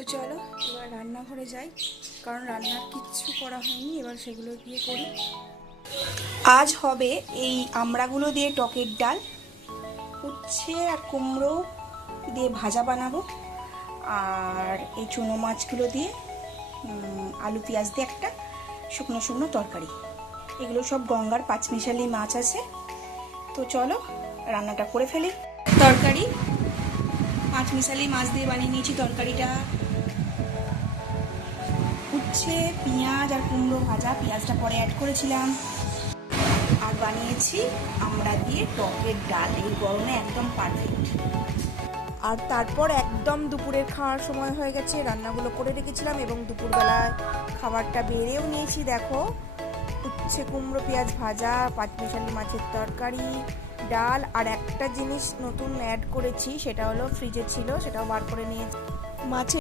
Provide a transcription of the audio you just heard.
তো চলো এবার রান্নাঘরে যাই, কারণ রান্নার কিচ্ছু করা হয়নি, এবার সেগুলো গিয়ে করি। আজ হবে এই আমড়াগুলো দিয়ে টকের ডাল, উচ্ছে আর কুমড়ো দিয়ে ভাজা বানাবো, আর এই চুনো মাছগুলো দিয়ে আলু পেঁয়াজ দিয়ে একটা শুকনো শুকনো তরকারি। এগুলো সব গঙ্গার পাঁচমিশালি মাছ আছে। তো চলো রান্নাটা করে ফেলি। তরকারি পাঁচমিশালি মাছ দিয়ে বানিয়ে নিয়েছি তরকারিটা। উচ্ছে পেঁয়াজ আর কুমড়ো ভাজা, পেঁয়াজটা পরে অ্যাড করেছিলাম। আর বানিয়েছি আমড়া দিয়ে টকের ডাল, এই গরমে একদম পারফেক্ট। আর তারপর একদম দুপুরের খাওয়ার সময় হয়ে গেছে, রান্নাগুলো করে রেখেছিলাম এবং দুপুরবেলায় খাবারটা বেড়েও নিয়েছি। দেখো, উচ্ছে কুমড়ো পেঁয়াজ ভাজা, পাঁচমিশালি মাছের তরকারি, ডাল, আর একটা জিনিস নতুন অ্যাড করেছি, সেটা হলো ফ্রিজে ছিল, সেটাও বার করে নিয়েছি, মাছের